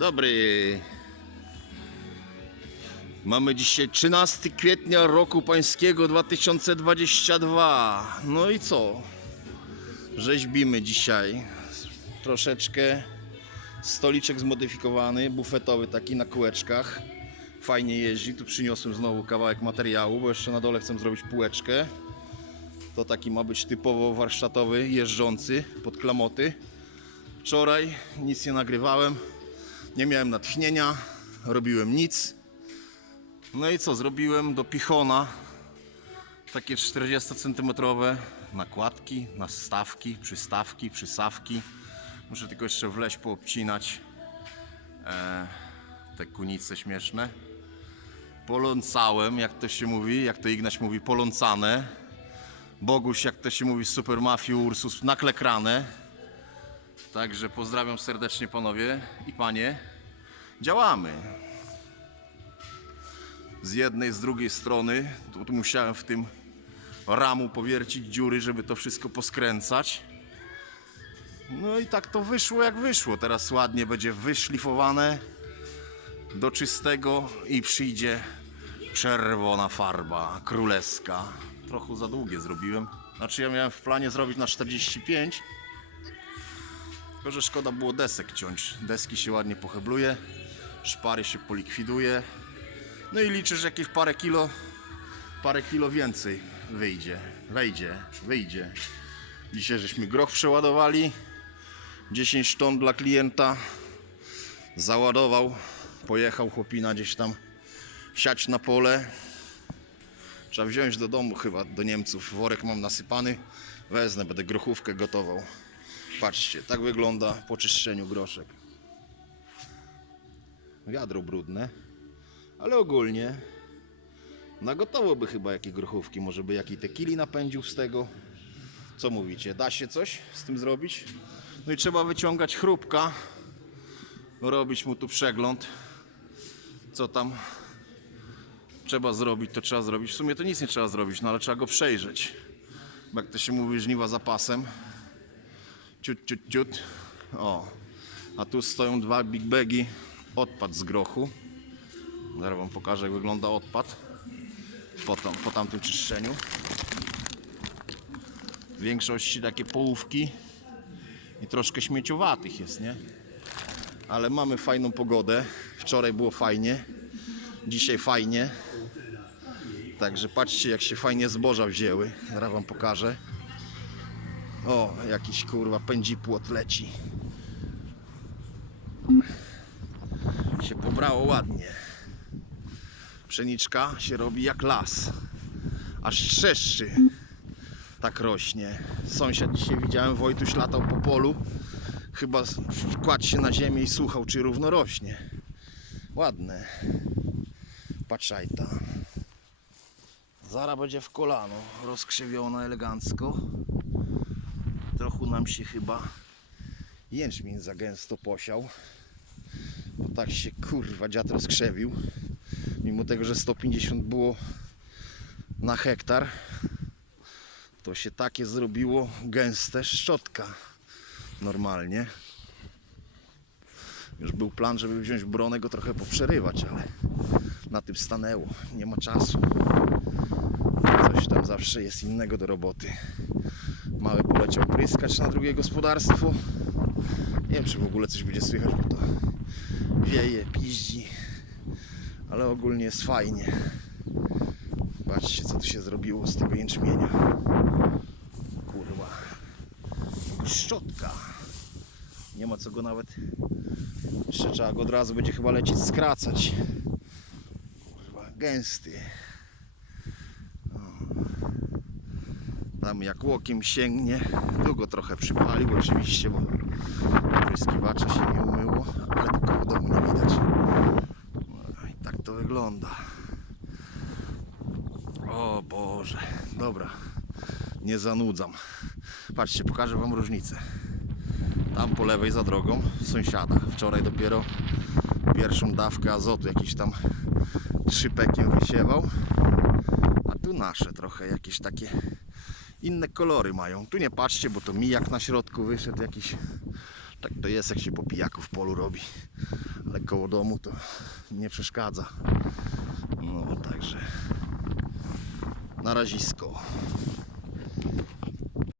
dobry. Mamy dzisiaj 13 kwietnia roku pańskiego 2022. No i co? Rzeźbimy dzisiaj. Troszeczkę stoliczek zmodyfikowany, bufetowy taki na kółeczkach. Fajnie jeździ. Tu przyniosłem znowu kawałek materiału, bo jeszcze na dole chcę zrobić półeczkę. To taki ma być typowo warsztatowy, jeżdżący pod klamoty. Wczoraj nic nie nagrywałem, nie miałem natchnienia, robiłem nic. No i co, zrobiłem do pichona takie 40 cm nakładki, nastawki, przystawki, przysawki. Muszę tylko jeszcze wleź poobcinać e, te kunice śmieszne. Polącałem, jak to się mówi, jak to Ignaś mówi, polącane. Boguś, jak to się mówi z Super Mafii Ursus, naklekrane. Także pozdrawiam serdecznie panowie i panie. Działamy. Z jednej, z drugiej strony. Tu, musiałem w tym ramu powiercić dziury, żeby to wszystko poskręcać. No i tak to wyszło jak wyszło. Teraz ładnie będzie wyszlifowane do czystego i przyjdzie czerwona farba królewska. Trochę za długie zrobiłem. Znaczy ja miałem w planie zrobić na 45, tylko, że szkoda było desek ciąć. Deski się ładnie pohebluje, szpary się polikwiduje. No i liczę, że jakieś parę kilo, parę kilo więcej wyjdzie. Wejdzie, wyjdzie. Dzisiaj żeśmy groch przeładowali. 10 ton dla klienta. Załadował. Pojechał chłopina gdzieś tam siać na pole. Trzeba wziąć do domu chyba, do Niemców. Worek mam nasypany. Wezmę, będę grochówkę gotował. Patrzcie, tak wygląda po czyszczeniu groszek. Wiadro brudne, ale ogólnie na gotowo by chyba jakie grochówki, może by jakiej tekili napędził z tego. Co mówicie, da się coś z tym zrobić? No i trzeba wyciągać chrupka, robić mu tu przegląd, co tam trzeba zrobić, to trzeba zrobić. W sumie to nic nie trzeba zrobić, no ale trzeba go przejrzeć. Jak to się mówi, żniwa zapasem ciut, ciut, ciut. O, a tu stoją dwa big bagi odpad z grochu. Zaraz wam pokażę jak wygląda odpad po, tam, po tamtym czyszczeniu. W większości takie połówki i troszkę śmieciowatych jest, nie? Ale mamy fajną pogodę. Wczoraj było fajnie, dzisiaj fajnie. Także patrzcie jak się fajnie zboża wzięły. Zaraz wam pokażę. O, jakiś kurwa pędzi płot leci. Się pobrało ładnie. Pszeniczka się robi jak las. Aż trzeszczy. Tak rośnie. Sąsiad dzisiaj widziałem, Wojtuś latał po polu. Chyba kładł się na ziemię i słuchał, czy równo rośnie. Ładne. Patrzajta. Zara będzie w kolano, rozkrzewiona elegancko. Trochę nam się chyba jęczmień za gęsto posiał. Bo tak się kurwa dziad rozkrzewił. Mimo tego, że 150 było na hektar, to się takie zrobiło gęste szczotka. Normalnie. Już był plan, żeby wziąć bronę, go trochę poprzerywać, ale na tym stanęło. Nie ma czasu. Coś tam zawsze jest innego do roboty. Mały poleciał pryskacz na drugie gospodarstwo. Nie wiem, czy w ogóle coś będzie słychać, bo to wieje, piździ. Ale ogólnie jest fajnie. Patrzcie, co tu się zrobiło z tego jęczmienia. Kurwa. Szczotka. Nie ma co go nawet... Jeszcze trzeba go od razu będzie chyba lecieć skracać. Kurwa, gęsty. Tam jak łokiem sięgnie, tu go trochę przypalił oczywiście, bo pryskiwacze się nie umyło, ale koło domu nie widać. No I tak to wygląda. O Boże, dobra, nie zanudzam. Patrzcie, pokażę Wam różnicę. Tam po lewej za drogą sąsiada. Wczoraj dopiero pierwszą dawkę azotu jakiś tam trzypekiem wysiewał. A tu nasze trochę jakieś takie inne kolory mają. Tu nie patrzcie, bo to mijak na środku wyszedł jakiś. Tak to jest, jak się po pijaku w polu robi. Ale koło domu to nie przeszkadza. No, także na razisko.